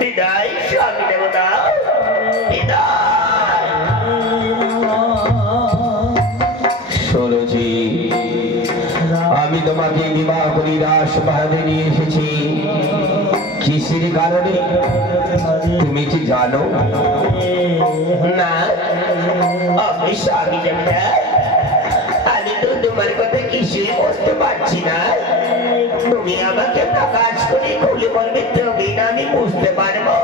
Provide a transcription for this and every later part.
বিদায় স্বামী দেবতা বিদায়। সরোজি, আমি তোমাকে বিবাহ করি রাজবাড়িতে নিয়ে এসেছি কিসের কারণে তুমি কি জানো? না, আমি স্বামী দেবতা, আমি তো তোমার কথা কিছুই বুঝতে পারছি না। তুমি আমাকে প্রকাশ করে খুলে বলবে, তবে না আমি বুঝতে পারবো।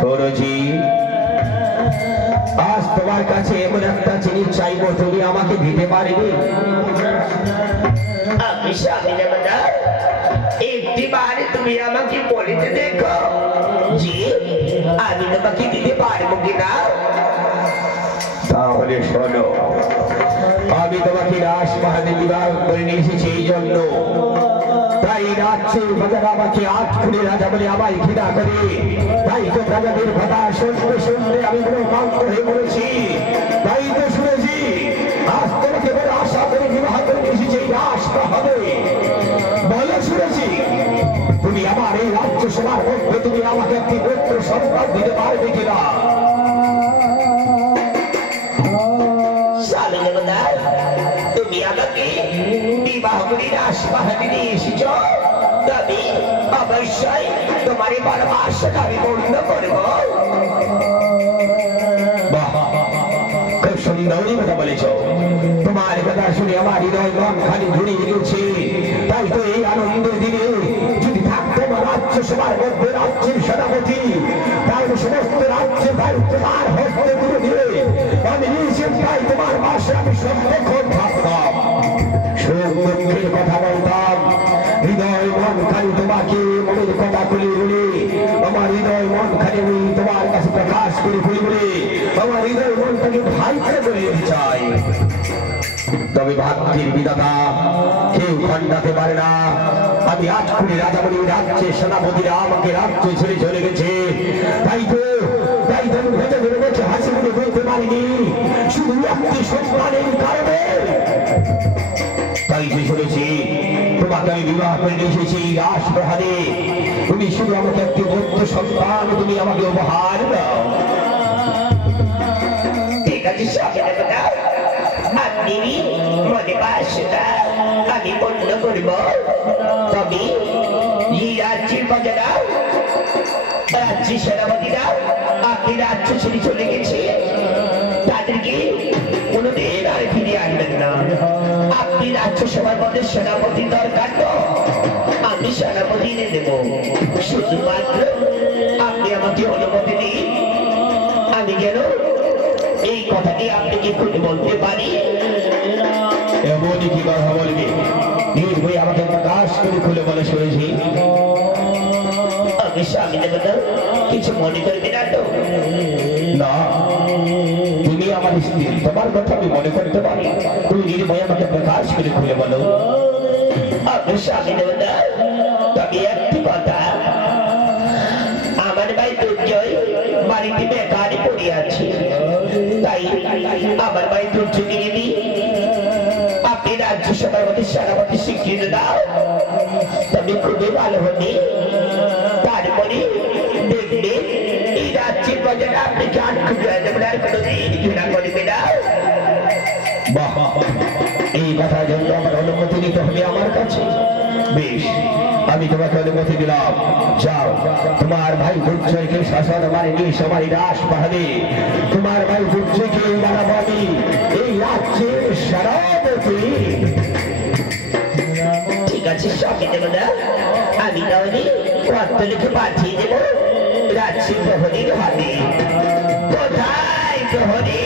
সরোজি, আজ তোমার কাছে এমন একটা জিনিস চাইবো, তুমি আমাকে দিতে পারবে? আমি স্বামী দেবতা, একটিবার তুমি আমাকে বলিতে দেখো যে আমি তোমাকে দিতে পারবো কিনা। তাহলে শোনো, আমি তোমাকে রাজবাড়িতে বিবাহ করে নিয়ে এসেছি এই জন্য, তাই রাজ্যের বাজার আমাকে আট খুলে রাজা বলে আমায় ঘৃণা করে, তাই তো রাজাদের কথা শুনতে শুনতে আমি কোনো ক্লান্ত হয়ে পড়েছি। তাই তো শুনেছি আজ তোমাকে বড় আশা করে বিবাহ করে নিয়ে এসেছি এই রাজবাড়িতে। বলে শুনেছি তুমি আমার এই রাজ্য সভার মধ্যে তুমি আমাকে একটি পুত্র সন্তান দিতে পারবে কিনা? স্বামী দেবতা, তুমি আমাকে বিবাহ করে রাজবাড়িতে নিয়ে এসেছ, তবে অবশ্যই তোমার এই ভালোবাসাটা আমি পূর্ণ করবো। খুব সুন্দর কথা বলেছ। তোমার কথা শুনে আমার হৃদয় মন খালি জুড়িয়ে গেছে। তাই তো এই আনন্দের দিনে যদি থাকতো আমার রাজ্য সভার মধ্যে রাজ্যের সেনাপতি, তাহলে সমস্ত রাজ্যের দায়িত্ব তোমার হস্তে তুলে দিয়ে আমি তাই তোমার পাশে আমি সংরক্ষণ থাকতাম, সুখ দুঃখের কথা বলতাম, হৃদয় মন খালি তোমাকে মনের কথা খুলে বলে আমার হৃদয় মন খালি আমি তোমার কাছে প্রকাশ করে খুলে বলে আমার হৃদয় মনটাকে ভাই করে বলে দিতে চাই। তবে ভাগ্যের বিধাতা কেউ খণ্ডাতে পারে না। আমি আজ করে রাজা বলি রাজ্যের সেনাপতিরা আমাকে রাজ্য ছেড়ে চলে গেছে। তাই তো আমি ভেতরে ধরে বসে হাসি করে বলতে পারিনি, শুধু একটি সন্তানের কারণে। তাই যে শুনেছি তোমাকে আমি বিবাহ করে নিয়ে এসেছি রাজপ্রহারে, তুমি শুধু আমাকে একটি পুত্র সন্তান তুমি আমাকে উপহার দাও। ঠিক আছে স্বামী দেবতা, আপনি মনে বাসটা আমি পূর্ণ করব। তবে এই রাজ্যের প্রজারা, রাজ্যের সেনাপতিরা আপনি রাজ্য ছেড়ে চলে গেছে, তাদেরকে কোনোদিন আর ফিরিয়ে আনবেন না। আপনি রাজ্য সভার মধ্যে সেনাপতি দরকার, তো আমি সেনাপতি এনে দেব। শুধুমাত্র আপনি আমাকে অনুমতি দিন, আমি যেন এই কথাটি আপনাকে খুলে বলতে পারি। এমনই কি কথা বলবি? নির্ভয় আমাকে প্রকাশ করে খুলে বলে শুনেছি। আমি স্বামী দেবতা, কিছু মনে করবি না তো? না, তুমি আমার স্ত্রী, তোমার কথা আমি মনে করতে পারি। তুমি নির্ভয় আমাকে প্রকাশ করে খুলে বলো। আমি স্বামী দেবতা, তবে একটি কথা, আমার ভাই দুর্জয় বাড়িতে বেকারি পড়ে আছে, তাই আমার ভাই দুর্জয়কে যদি আপনি রাজ্যসভার মধ্যে সেনাপতি স্বীকৃতি দাও, তবে খুবই ভালো হবে। তারপরে দেখবে এই রাজ্যের প্রজারা আপনাকে আটকে দেবেন, আর কোনোদিন ঘৃণা করবে না। বাহ, এই কথার জন্য আমার অনুমতি নিতে হবে আমার কাছে। বেশ, আমি তোমাকে অনুমতি দিলাম। যাও, তোমার ভাই দুর্জয়কে শাসন মানে নিয়ে সবাই রাজপ্রহারে তোমার ভাই দুর্জয়কে বানাবো আমি এই রাজ্যের সেনাপতি। ঠিক আছে স্বামী দেবতা, আমি তাহলে পত্র লিখে পাঠিয়ে দেব রাজ্যের প্রহরীর হাতে। কোথায় প্রহরী?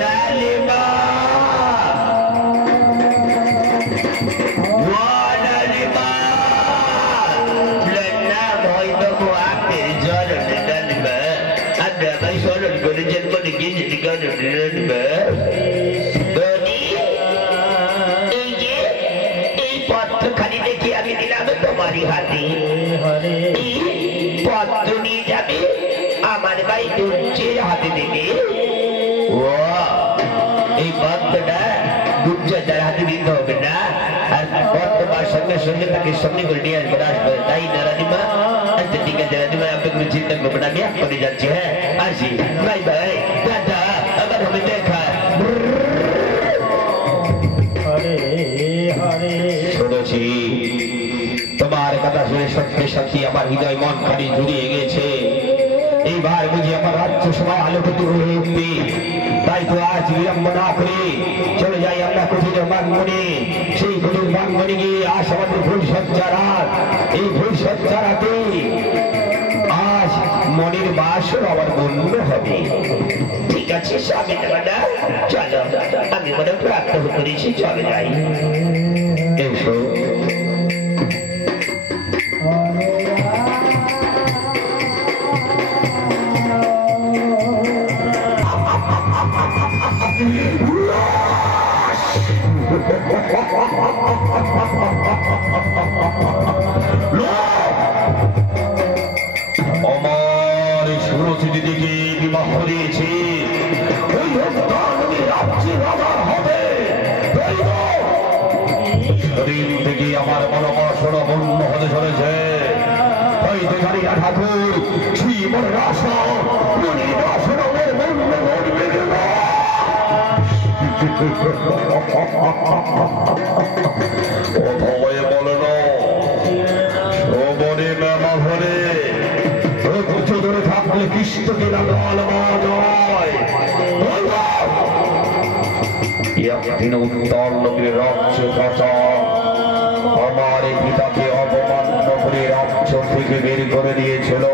লালিমা, লালিমা, প্রণাম হইব আপের জরণ লালিমা, আমরা ভাই স্মরণ করে জন্ম গিয়েছি কারণ লালিমা। পত্রখানি দেখে আমি দিলাম তোমারই হাতে, পত্র নিয়ে যাবে আমার ভাই দুর্জয়ের হাতে দেবে। ও, এই পত্রটা দুর্জয়ের হাতে দিতে হবে না, আর পত্র পাওয়ার সঙ্গে সঙ্গে তাকে সঙ্গে করে নিয়ে আসবে। তাই না? যারা তুমি আপনি কোনো চিন্তা করবেন আমি এক্ষুনি যাচ্ছি হ্যাঁ আসি বাই বাই টাটা আবার হবে দেখা শুনেছি তোমার কথা শুনে সত্যি সত্যি আমার হৃদয় মন খানি জুড়িয়ে গেছে এইবার বুঝি আমার রাজ্য সবাই আলোকিত হয়ে উঠবে তাই তো আজ বিলম্ব না করে চলে যাই আমরা কুটিরের বাঙ্গনে সেই কুটির বাঙ্গনে গিয়ে আজ আমাদের ভুল সজ্জারাত এই ভুল সজ্জারাতে আজ মনের বাসর আমার গণ্য হবে ঠিক আছে স্বামী দাদা চলো আমি মনে প্রাপ্ত করেছি চলে যাই এসো আমার সুরচিতি দিকে বিবাহ দিয়েছে ওই রাজ্যে রাজা হবে সেদিন থেকে আমার মনোবাসনা পূর্ণ হতে চলেছে তাই দেখারি ঠাকুর জীবন রাসা বাসনের মূল্য করবে ভয়ে বলে না শ্রবণে মেমা ভরে ধরে থাকলে কৃষ্ণকে একদিন উত্তর নবীর রাজ্য কাঁচা আমার পিতাকে অপমান্য করে রাজ্য থেকে বের করে দিয়েছিল